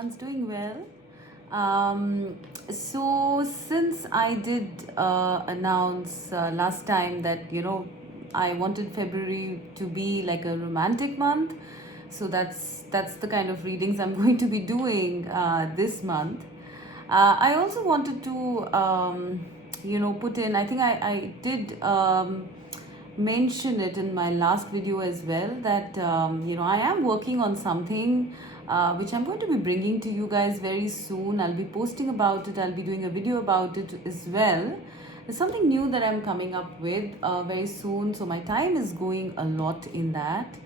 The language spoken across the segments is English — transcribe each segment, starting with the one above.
everyone's doing well. So since I did announce last time that I wanted February to be like a romantic month, so that's the kind of readings I'm going to be doing this month. I also wanted to put in. I think I did. Mention it in my last video as well that I am working on something which I'm going to be bringing to you guys very soon. I'll be posting about it. I'll be doing a video about it as well. There's something new that I'm coming up with very soon, so my time is going a lot in that.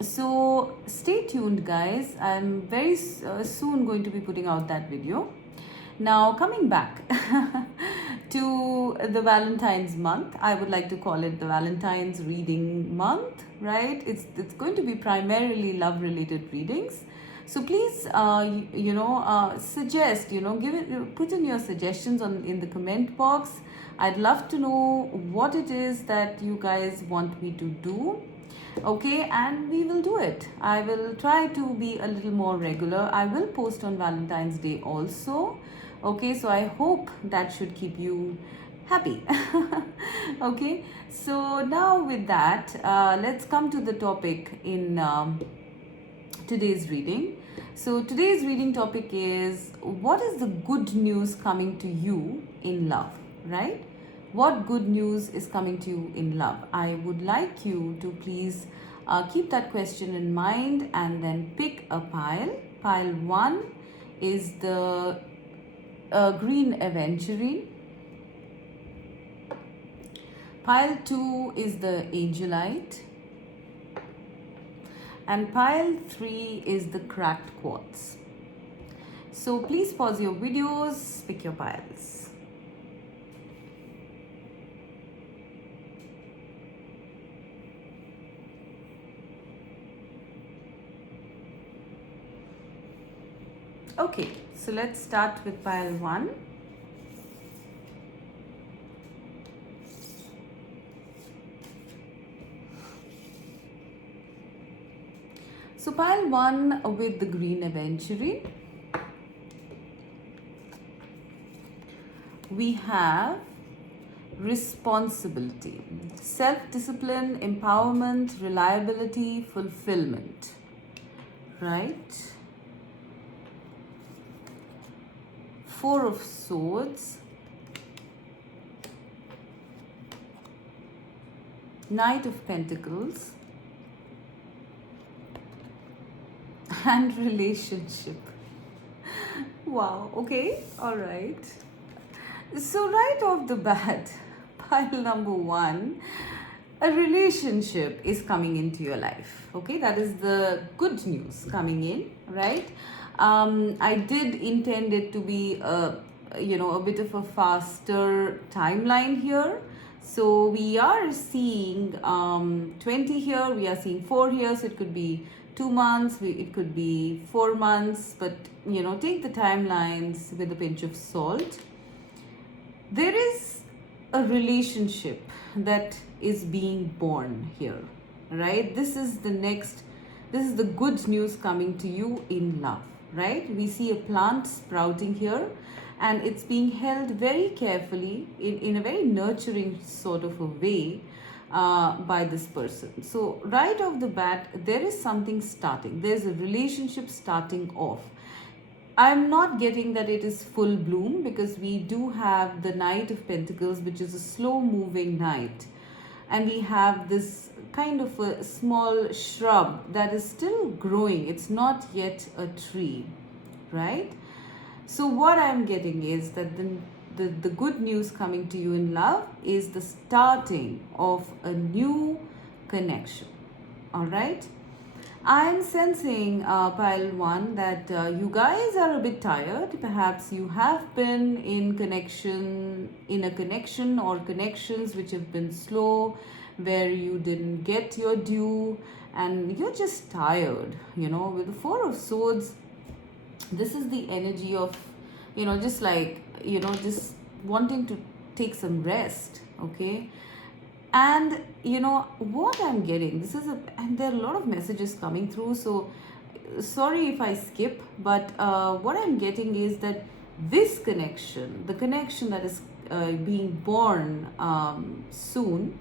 So stay tuned, guys. I'm very soon going to be putting out that video. Now, coming back to the Valentine's month, I would like to call it the Valentine's reading month, right? It's going to be primarily love-related readings. So please, suggest, put in your suggestions in the comment box. I'd love to know what it is that you guys want me to do. Okay, and we will do it. I will try to be a little more regular. I will post on Valentine's Day also. Okay, so I hope that should keep you happy. Okay, so now with that, let's come to the topic in today's reading. So today's reading topic is, what is the good news coming to you in love, right? What good news is coming to you in love? I would like you to please keep that question in mind and then pick a pile. Pile 1 is the green Aventurine. Pile 2 is the Angelite. And pile 3 is the cracked quartz. So please pause your videos, pick your piles. Okay, so let's start with pile 1. So pile 1 with the green Aventurine, we have responsibility, self-discipline, empowerment, reliability, fulfillment, right? 4 of Swords, Knight of Pentacles, and relationship. Wow, okay, all right. So right off the bat, pile number 1, a relationship is coming into your life. Okay, that is the good news coming in, right? I did intend it to be a bit of a faster timeline here. So we are seeing 20 here, we are seeing 4 here, so it could be 2 months, it could be 4 months, but take the timelines with a pinch of salt. There is a relationship that is being born here, right? This is the good news coming to you in love, right? We see a plant sprouting here, and it's being held very carefully in a very nurturing sort of a way by this person. So right off the bat, there is something starting. There's a relationship starting off. I'm not getting that it is full bloom, because we do have the Knight of Pentacles, which is a slow moving knight. And we have this kind of a small shrub that is still growing. It's not yet a tree, right? So what I'm getting is that the good news coming to you in love is the starting of a new connection, all right? I'm sensing, pile 1, that you guys are a bit tired. Perhaps you have been in a connection or connections which have been slow, where you didn't get your due, and you're just tired. With the 4 of Swords, this is the energy of, just like, just wanting to take some rest, okay? And what I'm getting, and there are a lot of messages coming through, so Sorry if I skip, but what I'm getting is that this connection, the connection that is being born soon,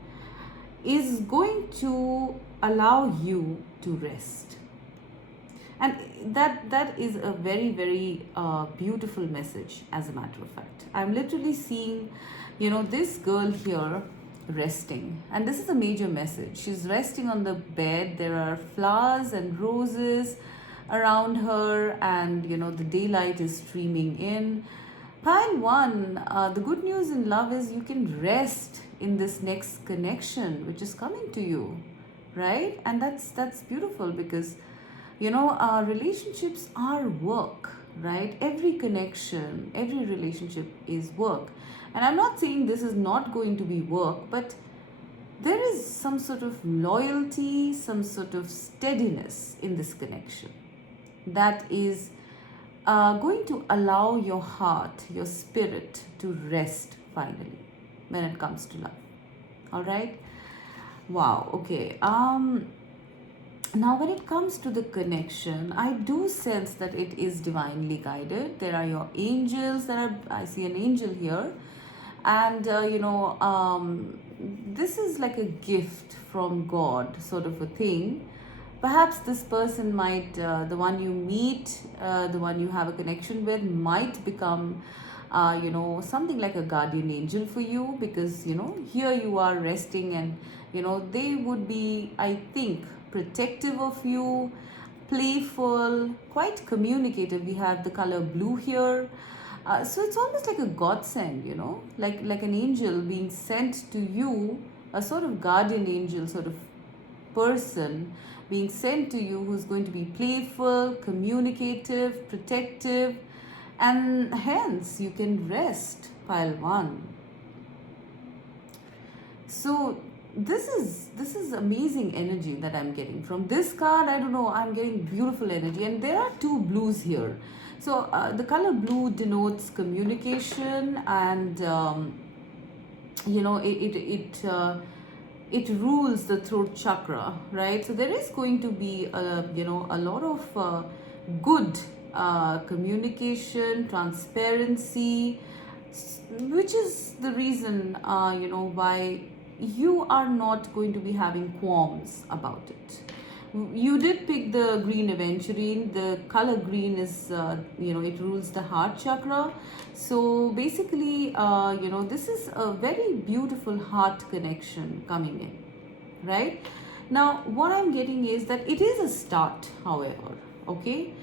is going to allow you to rest. And that is a very, very beautiful message, as a matter of fact. I'm literally seeing, this girl here resting, and this is a major message. She's resting on the bed. There are flowers and roses around her, and the daylight is streaming in. Pile 1, the good news in love is you can rest in this next connection which is coming to you, right? And that's beautiful, because our relationships are work, right? Every connection, every relationship is work. And I'm not saying this is not going to be work, but there is some sort of loyalty, some sort of steadiness in this connection that is going to allow your heart, your spirit to rest finally when it comes to love. All right? Wow. Okay. Now, when it comes to the connection, I do sense that it is divinely guided. There are your angels. I see an angel here, and this is like a gift from God, sort of a thing. Perhaps this person might, the one you meet, the one you have a connection with, might become, something like a guardian angel for you, because, here you are resting, and, they would be, I think, protective of you, playful, quite communicative. We have the color blue here. So it's almost like a godsend, like an angel being sent to you, a sort of guardian angel sort of person being sent to you, who's going to be playful, communicative, protective, and hence you can rest, pile 1. So this is amazing energy that I'm getting from this card. I don't know, I'm getting beautiful energy, and there are 2 blues here. So the color blue denotes communication, and it rules the throat chakra, right? So there is going to be a lot of good communication, transparency, which is the reason why you are not going to be having qualms about it. You did pick the green Aventurine. The color green is, it rules the heart chakra. So basically, this is a very beautiful heart connection coming in, right? Now, what I'm getting is that it is a start, however, okay?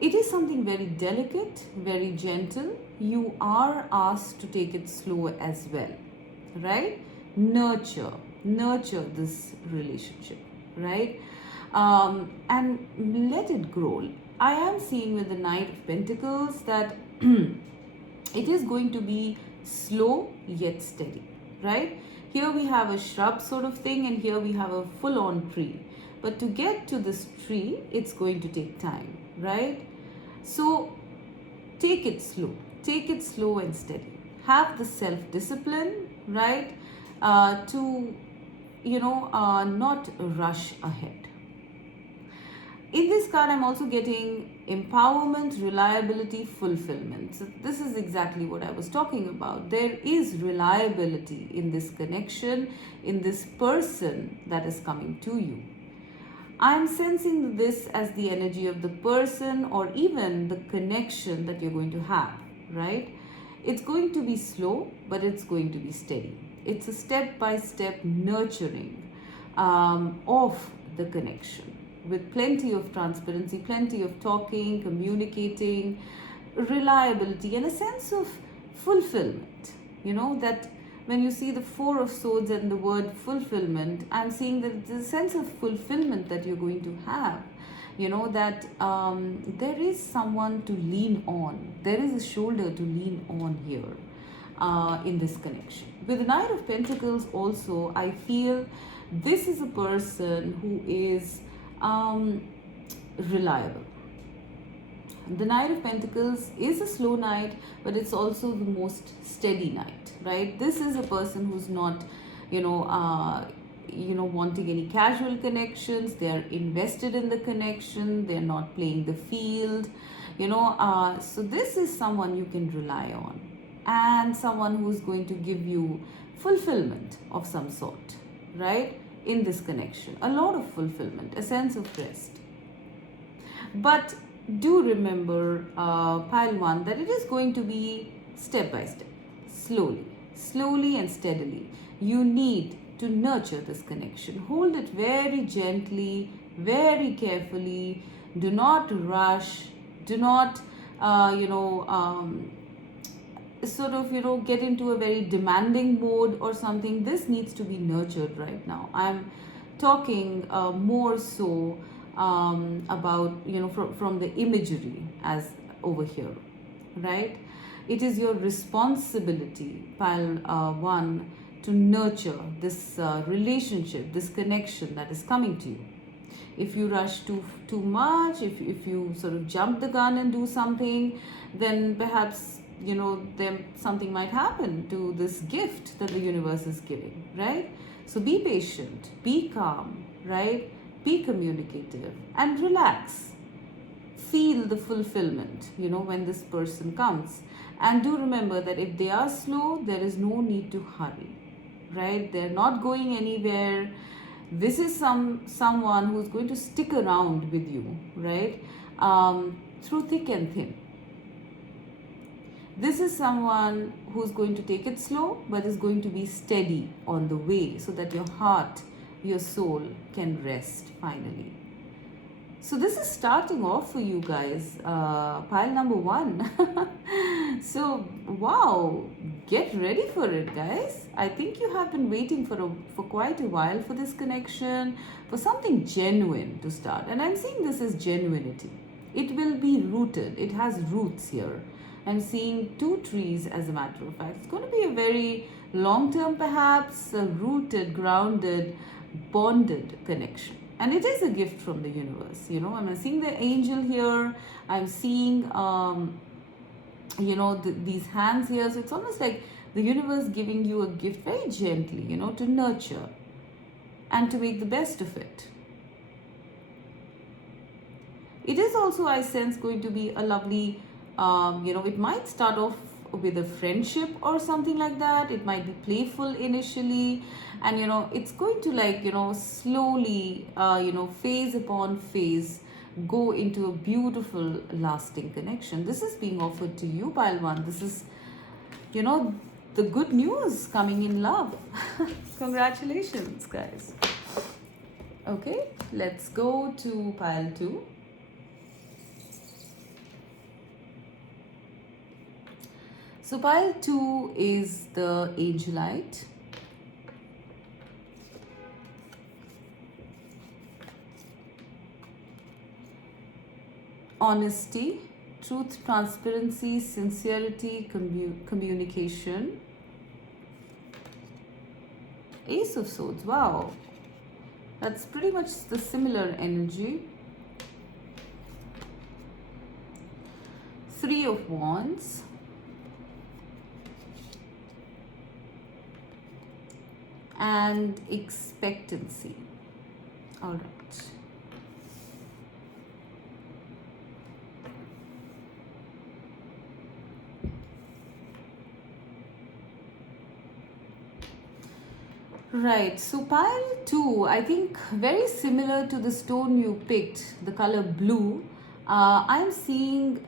It is something very delicate, very gentle. You are asked to take it slow as well, right? Nurture this relationship, right? And let it grow. I am seeing with the Knight of Pentacles that it is going to be slow yet steady, right? Here we have a shrub sort of thing, and here we have a full-on tree. But to get to this tree, it's going to take time, right? So take it slow and steady. Have the self-discipline, right? To not rush ahead. In this card, I'm also getting empowerment, reliability, fulfillment. So this is exactly what I was talking about. There is reliability in this connection, in this person that is coming to you. I'm sensing this as the energy of the person, or even the connection that you're going to have, right? It's going to be slow, but it's going to be steady. It's a step-by-step nurturing of the connection, with plenty of transparency, plenty of talking, communicating, reliability, and a sense of fulfillment. That when you see the 4 of Swords and the word fulfillment, I'm seeing that the sense of fulfillment that you're going to have, that there is someone to lean on. There is a shoulder to lean on here in this connection. With the Knight of Pentacles also, I feel this is a person who is reliable. The Knight of Pentacles is a slow knight, but it's also the most steady knight, right? This is a person who's not, wanting any casual connections. They are invested in the connection. They're not playing the field. So this is someone you can rely on, and someone who's going to give you fulfillment of some sort, right? In this connection, a lot of fulfillment, a sense of rest. But do remember, pile one, that it is going to be step by step, slowly and steadily. You need to nurture this connection. Hold it very gently, very carefully. Do not rush. Do not, get into a very demanding mode or something. This needs to be nurtured right now. I'm talking more so about, from the imagery as over here, right? It is your responsibility, pile one, to nurture this relationship, this connection that is coming to you. If you rush too much, if you sort of jump the gun and do something, then perhaps then something might happen to this gift that the universe is giving, right? So be patient, be calm, right? Be communicative and relax. Feel the fulfillment, when this person comes. And do remember that if they are slow, there is no need to hurry, right? They're not going anywhere. This is someone who's going to stick around with you, right? Through thick and thin. This is someone who's going to take it slow, but is going to be steady on the way, so that your heart, your soul can rest finally. So this is starting off for you guys, pile number one. So wow, get ready for it, guys. I think you have been waiting for quite a while for this connection, for something genuine to start. And I'm seeing this as genuinity. It will be rooted. It has roots here. I'm seeing two trees, as a matter of fact. It's going to be a very long-term, perhaps, a rooted, grounded, bonded connection. And it is a gift from the universe. I'm seeing the angel here. I'm seeing, these hands here. So it's almost like the universe giving you a gift very gently, to nurture and to make the best of it. It is also, I sense, going to be a lovely, it might start off with a friendship or something like that. It might be playful initially, and it's going to slowly, phase upon phase, go into a beautiful lasting connection. This is being offered to you, pile one. This is the good news coming in love. Congratulations, guys. Okay, let's go to pile two. So pile two is the Angelite. Honesty, truth, transparency, sincerity, communication. Ace of Swords, wow. That's pretty much the similar energy. Three of Wands. And expectancy. All right. Right, so pile two, I think very similar to the stone you picked, the color blue. I'm seeing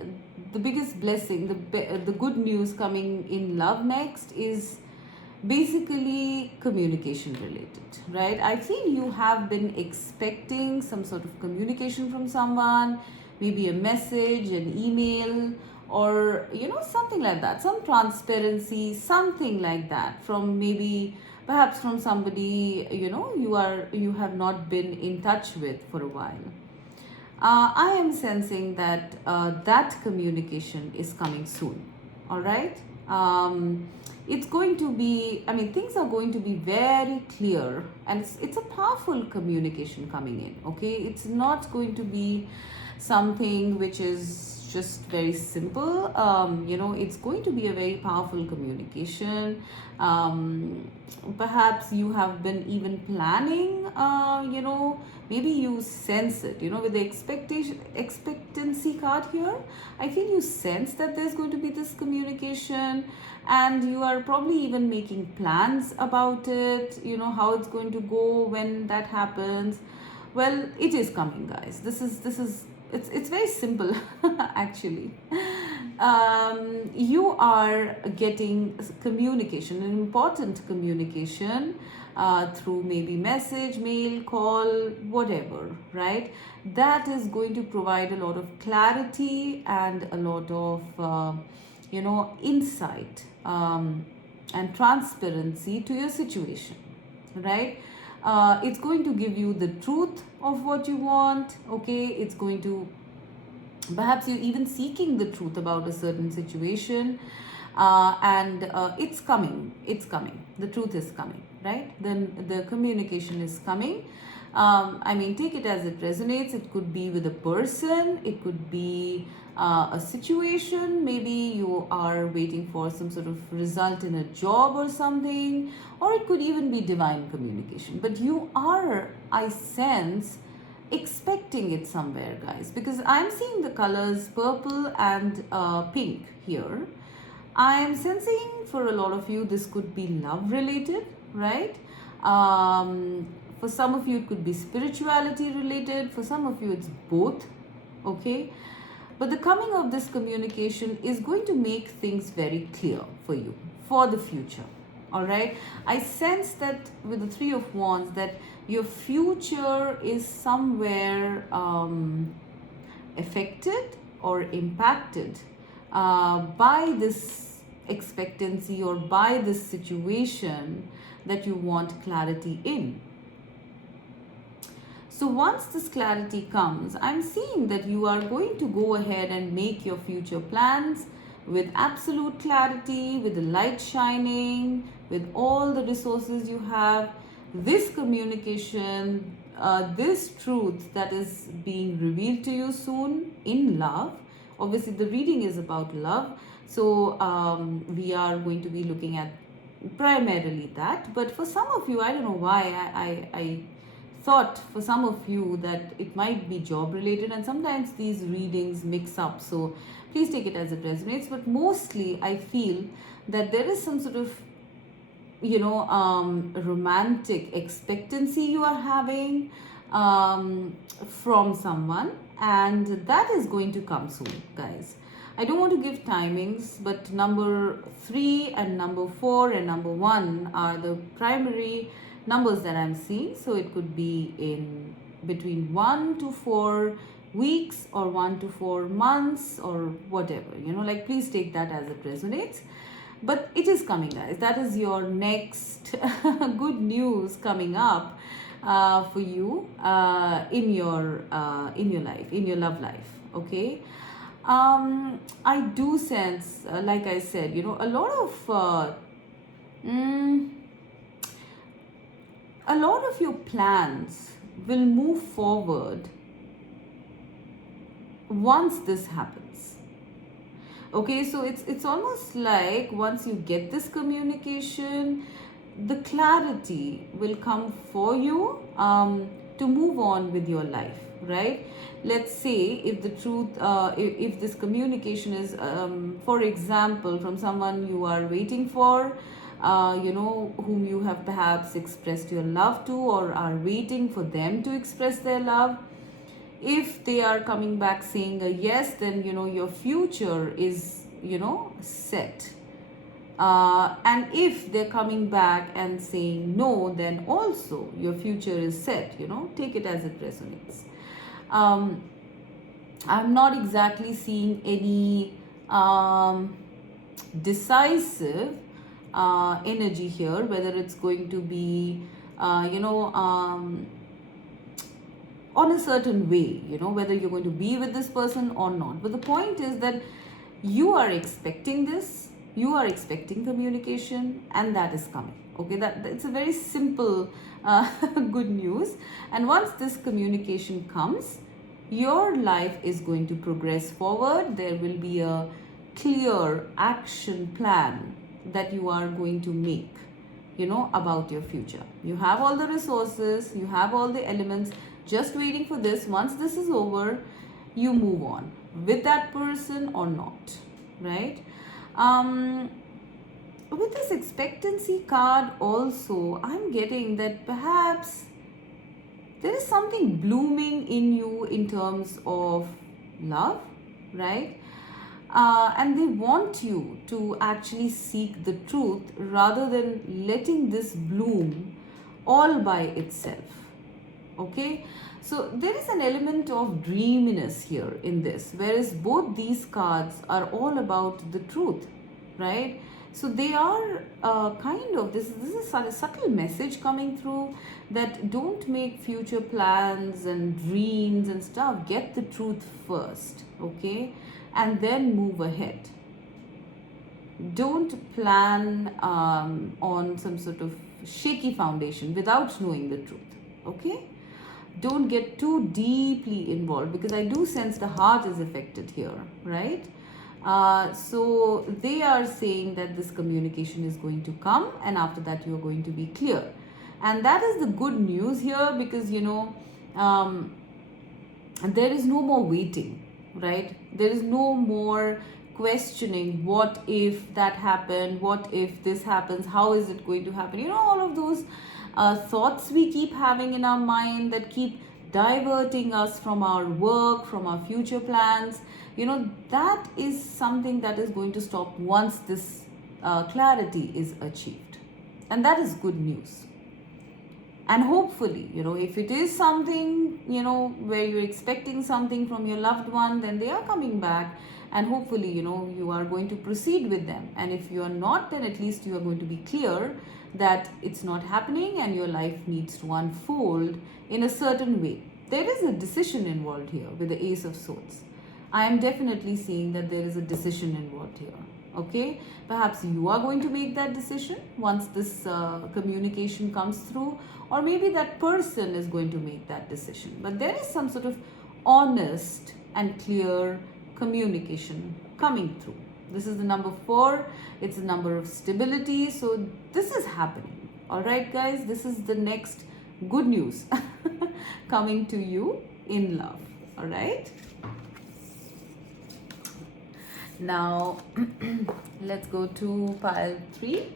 the biggest blessing, the good news coming in love next is basically communication related, right? I feel you have been expecting some sort of communication from someone, maybe a message, an email, or something like that, some transparency, something like that, from maybe perhaps from somebody you have not been in touch with for a while. I am sensing that that communication is coming soon. All right. It's going to be, things are going to be very clear, and it's a powerful communication coming in, okay? It's not going to be something which is just very simple. It's going to be a very powerful communication. Perhaps you have been even planning, maybe you sense it, with the expectancy card here. I feel you sense that there's going to be this communication, and you are probably even making plans about it, how it's going to go when that happens. Well, it is coming, guys. It's very simple actually. You are getting communication, an important communication, through maybe message, mail, call, whatever, right? That is going to provide a lot of clarity and a lot of insight, and transparency to your situation, right? It's going to give you the truth of what you want. Okay, it's going to, perhaps you're even seeking the truth about a certain situation, and it's coming, the truth is coming, right? Then the communication is coming. Take it as it resonates. It could be with a person, it could be a situation. Maybe you are waiting for some sort of result in a job or something, or it could even be divine communication. But you are, I sense, expecting it somewhere, guys, because I'm seeing the colors purple and pink here. I am sensing for a lot of you this could be love related, right? For some of you it could be spirituality related, for some of you it's both. Okay, but the coming of this communication is going to make things very clear for you for the future. All right, I sense that with the Three of Wands that your future is somewhere affected or impacted by this expectancy or by this situation that you want clarity in. So once this clarity comes, I'm seeing that you are going to go ahead and make your future plans with absolute clarity, with the light shining, with all the resources you have. This communication, this truth that is being revealed to you soon in love. Obviously, the reading is about love. So we are going to be looking at primarily that. But for some of you, I don't know why, I thought for some of you that it might be job related, and sometimes these readings mix up, so please take it as it resonates. But mostly I feel that there is some sort of romantic expectancy you are having from someone, and that is going to come soon, guys. I don't want to give timings, but number 3 and number 4 and number 1 are the primary numbers that I'm seeing. So it could be in between 1 to 4 weeks or 1 to 4 months or whatever, please take that as it resonates. But it is coming, guys. That is your next good news coming up for you in your life, in your love life. Okay. I do sense, like I said, a lot of your plans will move forward once this happens. Okay, so it's almost like once you get this communication, the clarity will come for you to move on with your life, right? Let's say if the truth, if this communication is, for example, from someone you are waiting for, whom you have perhaps expressed your love to or are waiting for them to express their love. If they are coming back saying a yes, then your future is set. And if they're coming back and saying no, then also your future is set. Take it as it resonates. I'm not exactly seeing any decisive energy here, whether it's going to be on a certain way, whether you're going to be with this person or not. But the point is that you are expecting this, you are expecting communication, and that is coming. Okay, it's a very simple good news. And once this communication comes, your life is going to progress forward. There will be a clear action plan that you are going to make, about your future. You have all the resources, you have all the elements, just waiting for this. Once this is over, you move on with that person or not, right? With this expectancy card also, I'm getting that perhaps there is something blooming in you in terms of love, right? And they want you to actually seek the truth rather than letting this bloom all by itself. Okay, so there is an element of dreaminess here in this, whereas both these cards are all about the truth, right? So they are kind of, this is a subtle message coming through, that don't make future plans and dreams and stuff. Get the truth first, okay, and then move ahead. Don't plan on some sort of shaky foundation without knowing the truth, okay? Don't get too deeply involved, because I do sense the heart is affected here, right? So they are saying that this communication is going to come, and after that you are going to be clear. And that is the good news here, because there is no more waiting, right? There is no more questioning, what if that happened, what if this happens, how is it going to happen, all of those thoughts we keep having in our mind that keep diverting us from our work, from our future plans. That is something that is going to stop once this clarity is achieved, and that is good news. And hopefully, if it is something, where you're expecting something from your loved one, then they are coming back, and hopefully, you are going to proceed with them. And if you are not, then at least you are going to be clear that it's not happening and your life needs to unfold in a certain way. There is a decision involved here with the Ace of Swords. I am definitely seeing that there is a decision involved here. Okay, perhaps you are going to make that decision once this communication comes through, or maybe that person is going to make that decision. But there is some sort of honest and clear communication coming through. This is the number 4. It's a number of stability. So this is happening. All right, guys, this is the next good news coming to you in love. All right. Now, let's go to pile 3.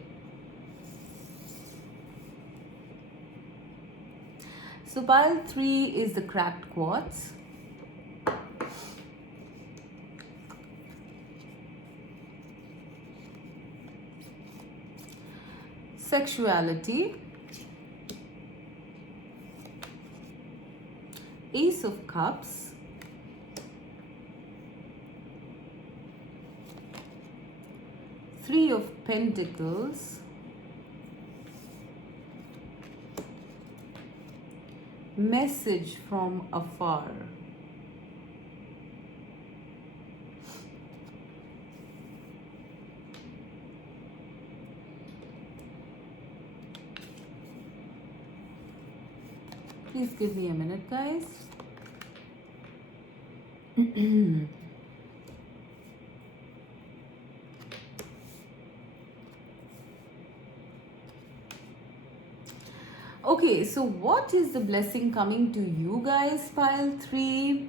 So pile 3 is the cracked quartz. Sexuality. Ace of Cups. Three of Pentacles. Message from afar. Please give me a minute, guys. Okay, so what is the blessing coming to you guys, pile 3?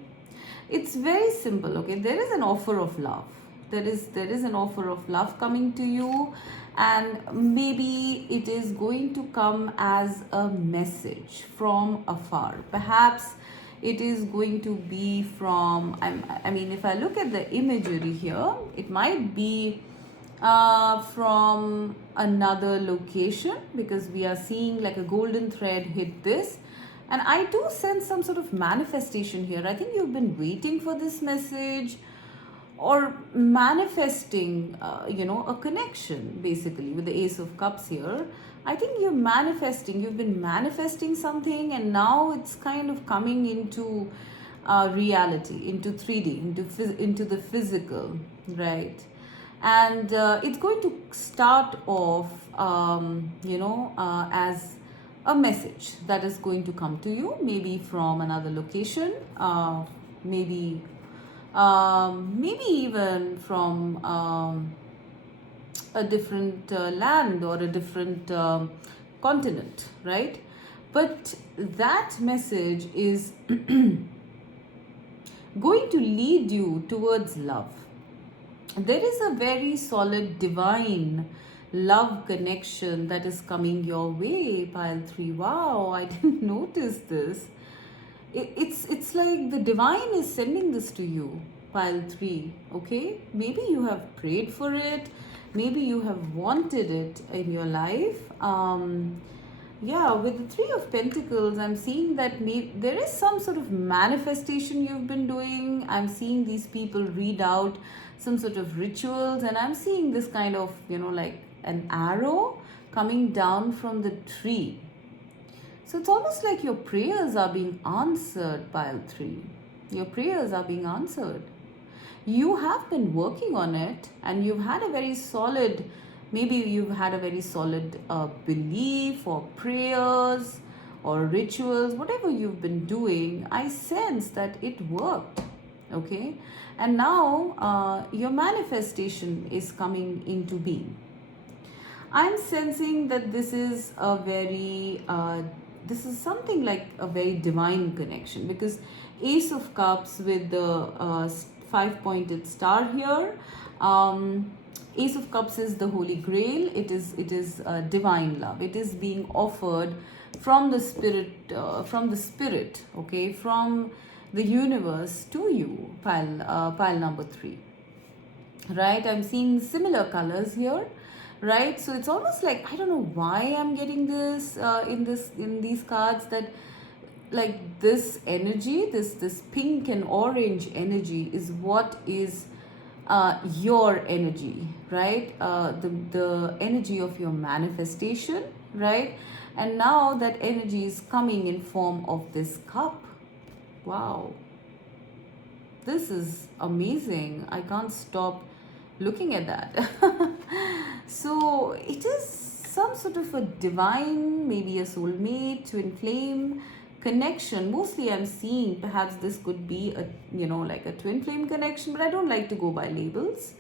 It's very simple, okay? There is an offer of love. There is an offer of love coming to you, and maybe it is going to come as a message from afar. Perhaps it is going to be from, I mean, if I look at the imagery here, it might be from another location, because we are seeing like a golden thread hit this. And I do sense some sort of manifestation here. I think you've been waiting for this message, or manifesting, a connection basically with the Ace of Cups here. I think you've been manifesting something, and now it's kind of coming into reality, into 3D, into the physical, right? And it's going to start off, as a message that is going to come to you, maybe from another location, maybe maybe even from a different land or a different continent, right? But that message is going to lead you towards love. There is a very solid divine love connection that is coming your way, pile 3. Wow, I didn't notice this. It's like the divine is sending this to you, pile 3. Okay, maybe you have prayed for it, maybe you have wanted it in your life. Yeah, with the 3 of Pentacles, I'm seeing that there is some sort of manifestation you've been doing. I'm seeing these people read out some sort of rituals, and I'm seeing this kind of, like an arrow coming down from the tree. So it's almost like your prayers are being answered, pile 3. Your prayers are being answered. You have been working on it, and you've had a very solid, maybe you've had a very solid belief or prayers or rituals, whatever you've been doing. I sense that it worked. Okay, and now your manifestation is coming into being. I'm sensing that this is a very this is something like a very divine connection, because Ace of Cups with the 5-pointed star here. Ace of Cups is the Holy Grail. It is divine love. It is being offered from the spirit, okay, from the universe to you, pile number 3. Right? I'm seeing similar colors here. Right? So it's almost like, I don't know why I'm getting this in these cards, that like this energy, this pink and orange energy is what is your energy, right? The energy of your manifestation, right? And now that energy is coming in form of this cup. Wow, this is amazing. I can't stop looking at that. So it is some sort of a divine, maybe a soulmate, twin flame connection. Mostly I'm seeing perhaps this could be a, like a twin flame connection, but I don't like to go by labels.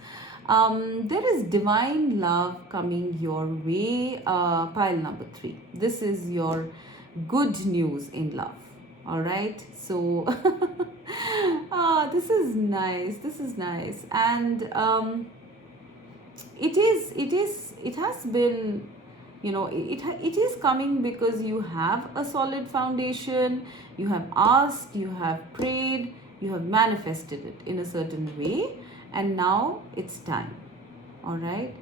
There is divine love coming your way, pile number 3. This is your good news in love. All right, so this is nice. This is nice. And it has been, it is coming because you have a solid foundation. You have asked, you have prayed, you have manifested it in a certain way, and now it's time. All right.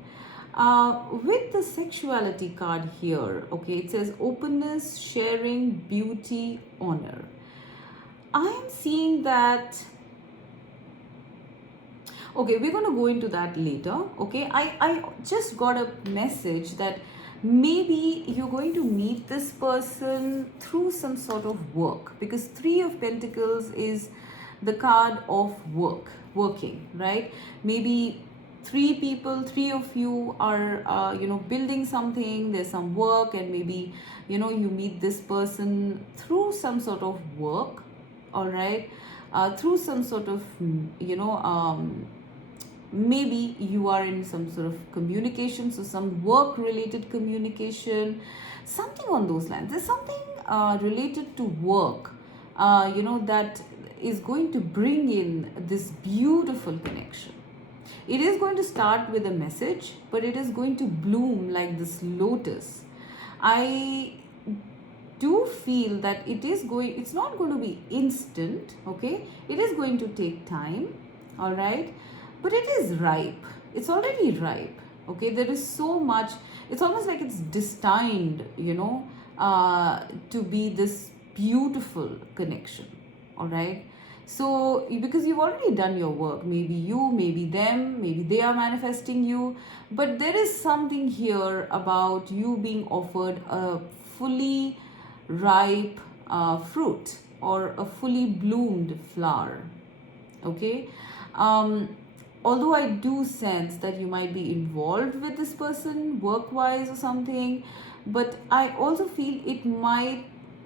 With the sexuality card here, okay, it says openness, sharing, beauty, honor. I am seeing that. Okay, we're going to go into that later. Okay, I just got a message that maybe you're going to meet this person through some sort of work, because 3 of Pentacles is the card of working, right? Maybe 3 people, 3 of you are building something. There's some work, and maybe you meet this person through some sort of work. All right, through some sort of maybe you are in some sort of communication, so some work related communication, something on those lines. There's something related to work that is going to bring in this beautiful connection. It is going to start with a message, but it is going to bloom like this lotus. I do feel that it's not going to be instant. Okay, it is going to take time. All right, but it is ripe. It's already ripe. Okay, there is so much. It's almost like it's destined, to be this beautiful connection. All right, so because you've already done your work, maybe you, maybe them, maybe they are manifesting you, but there is something here about you being offered a fully ripe fruit or a fully bloomed flower. Okay, although I do sense that you might be involved with this person work-wise or something, but I also feel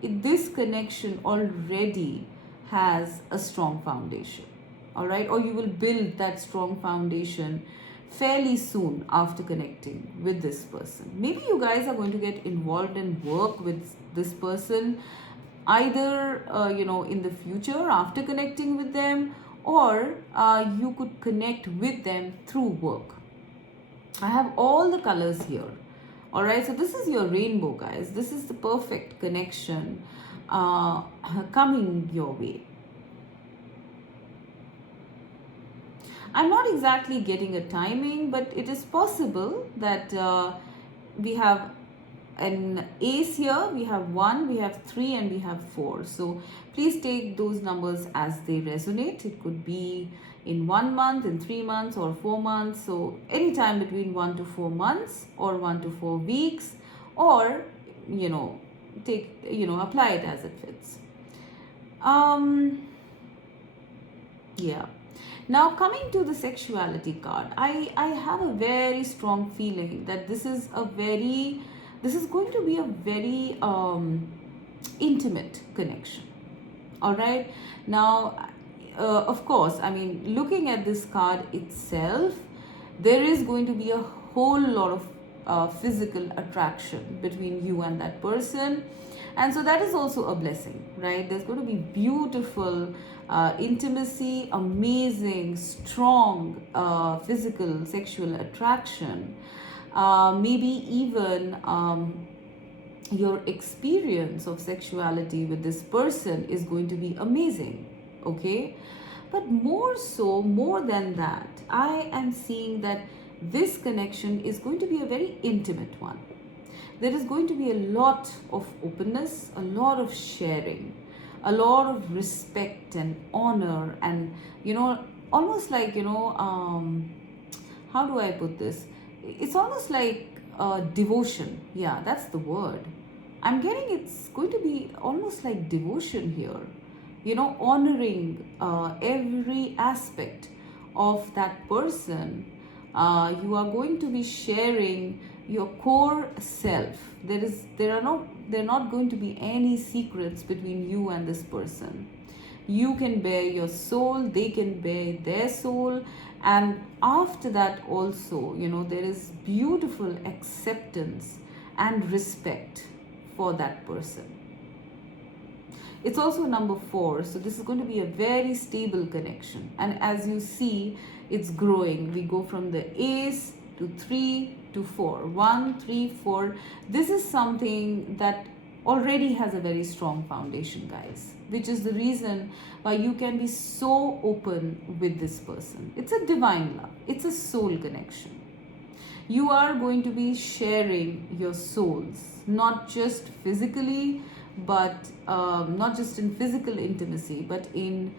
this connection already has a strong foundation. All right, or you will build that strong foundation fairly soon after connecting with this person. Maybe you guys are going to get involved in work with this person, either in the future after connecting with them, or you could connect with them through work. I have all the colors here. All right, so this is your rainbow, guys. This is the perfect connection coming your way. I'm not exactly getting a timing, but it is possible that we have an ace here. We have 1, we have 3, and we have 4. So please take those numbers as they resonate. It could be in 1 month, in 3 months, or 4 months. So anytime between 1 to 4 months, or 1 to 4 weeks, or apply it as it fits. Yeah. Now, coming to the sexuality card, I have a very strong feeling that this is going to be a very intimate connection. All right. Now, of course, I mean, looking at this card itself, there is going to be a whole lot of physical attraction between you and that person. And so that is also a blessing, right? There's going to be beautiful intimacy, amazing, strong physical sexual attraction. Maybe even your experience of sexuality with this person is going to be amazing, okay? But more than that, I am seeing that this connection is going to be a very intimate one. There is going to be a lot of openness, a lot of sharing, a lot of respect and honor, and almost like how do I put this? It's almost like devotion. Yeah, that's the word. I'm getting it's going to be almost like devotion here. Honoring every aspect of that person. You are going to be sharing your core self. There are not going to be any secrets between you and this person. You can bear your soul, they can bear their soul, and after that also, there is beautiful acceptance and respect for that person. It's also number 4, so this is going to be a very stable connection. And as you see, it's growing. We go from the ace to 3 to 4. 1, 3, 4. This is something that already has a very strong foundation, guys, which is the reason why you can be so open with this person. It's a divine love. It's a soul connection. You are going to be sharing your souls, not just physically, but not just in physical intimacy, but in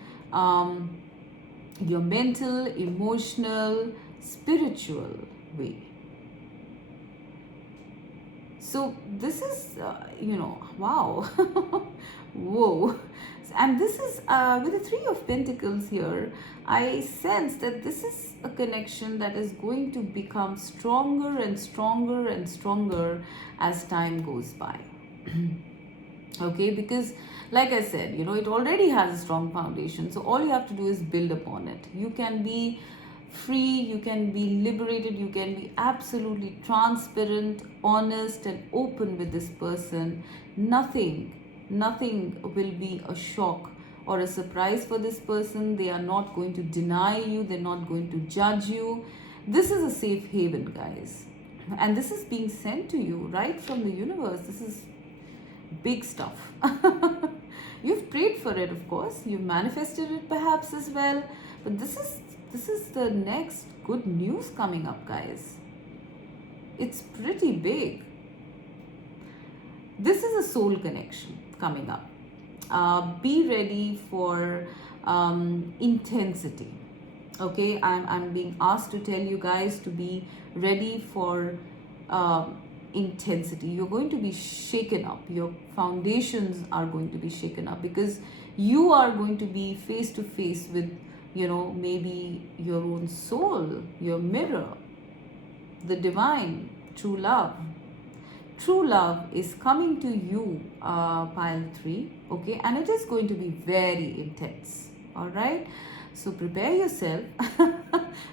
your mental, emotional, spiritual way. So this is, wow, whoa. And this is, with the 3 of Pentacles here, I sense that this is a connection that is going to become stronger and stronger and stronger as time goes by. Okay, because like I said, it already has a strong foundation. So all you have to do is build upon it. You can be free, you can be liberated, you can be absolutely transparent, honest, and open with this person. Nothing will be a shock or a surprise for this person. They are not going to deny you, they're not going to judge you. This is a safe haven, guys. And this is being sent to you right from the universe. This is big stuff. You've prayed for it, of course. You've manifested it perhaps as well. But this is the next good news coming up, guys. It's pretty big. This is a soul connection coming up. Be ready for intensity. Okay, I'm being asked to tell you guys to be ready for intensity. You're going to be shaken up. Your foundations are going to be shaken up because you are going to be face to face with, maybe your own soul, your mirror, the divine, true love. true love is coming to you, pile 3, okay, and it is going to be very intense. All right, so prepare yourself.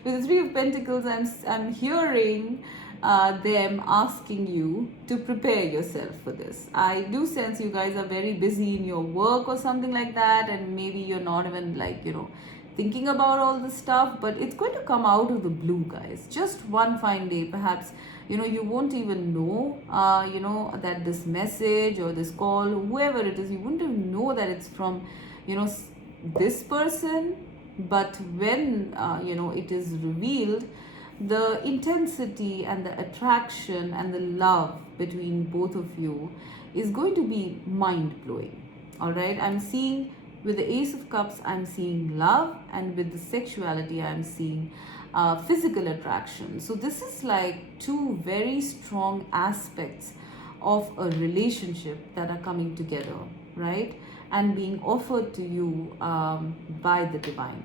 With the 3 of Pentacles, I'm hearing them asking you to prepare yourself for this. I do sense you guys are very busy in your work or something like that, and maybe you're not even like, thinking about all this stuff, but it's going to come out of the blue, guys. Just one fine day, perhaps, you won't even know, that this message or this call, whoever it is, you wouldn't even know that it's from, this person. But when, it is revealed, the intensity and the attraction and the love between both of you is going to be mind-blowing. All right, I'm seeing with the Ace of Cups, I'm seeing love, and with the sexuality, I'm seeing physical attraction. So this is like 2 very strong aspects of a relationship that are coming together, right, and being offered to you by the divine.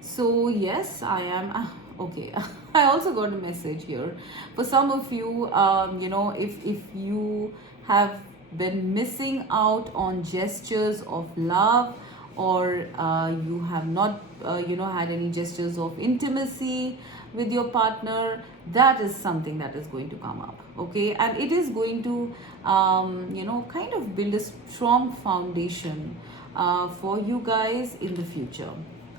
So yes, I am okay. I also got a message here for some of you. If you have been missing out on gestures of love, or you have not had any gestures of intimacy with your partner, that is something that is going to come up, okay, and it is going to kind of build a strong foundation for you guys in the future.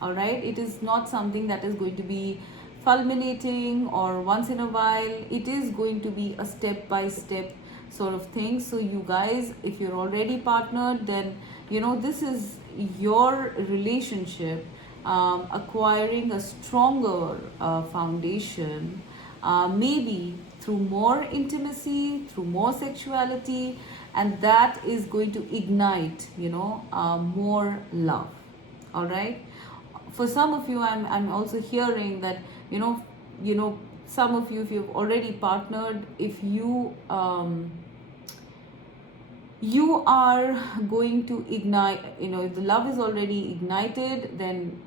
All right, it is not something that is going to be fulminating or once in a while. It is going to be a step by step sort of thing. So you guys, if you're already partnered, then this is your relationship acquiring a stronger foundation, maybe through more intimacy, through more sexuality, and that is going to ignite more love. All right, for some of you, I'm also hearing that some of you, if you've already partnered, if you you are going to ignite, if the love is already ignited, then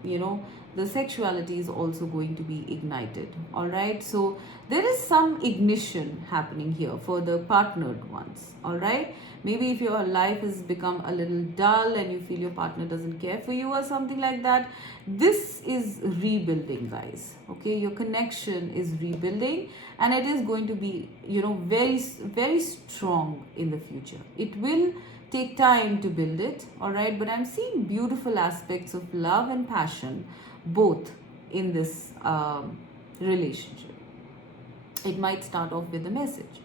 the sexuality is also going to be ignited. All right, so there is some ignition happening here for the partnered ones. All right, maybe if your life has become a little dull and you feel your partner doesn't care for you or something like that, this is rebuilding, guys. Okay, your connection is rebuilding, and it is going to be very, very strong in the future. It will take time to build it, all right, but I'm seeing beautiful aspects of love and passion both in this relationship. It might start off with a message,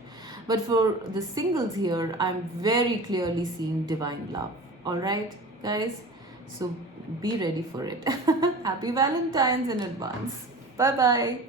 but for the singles here, I'm very clearly seeing divine love. All right, guys, so be ready for it. Happy Valentine's in advance. Bye bye.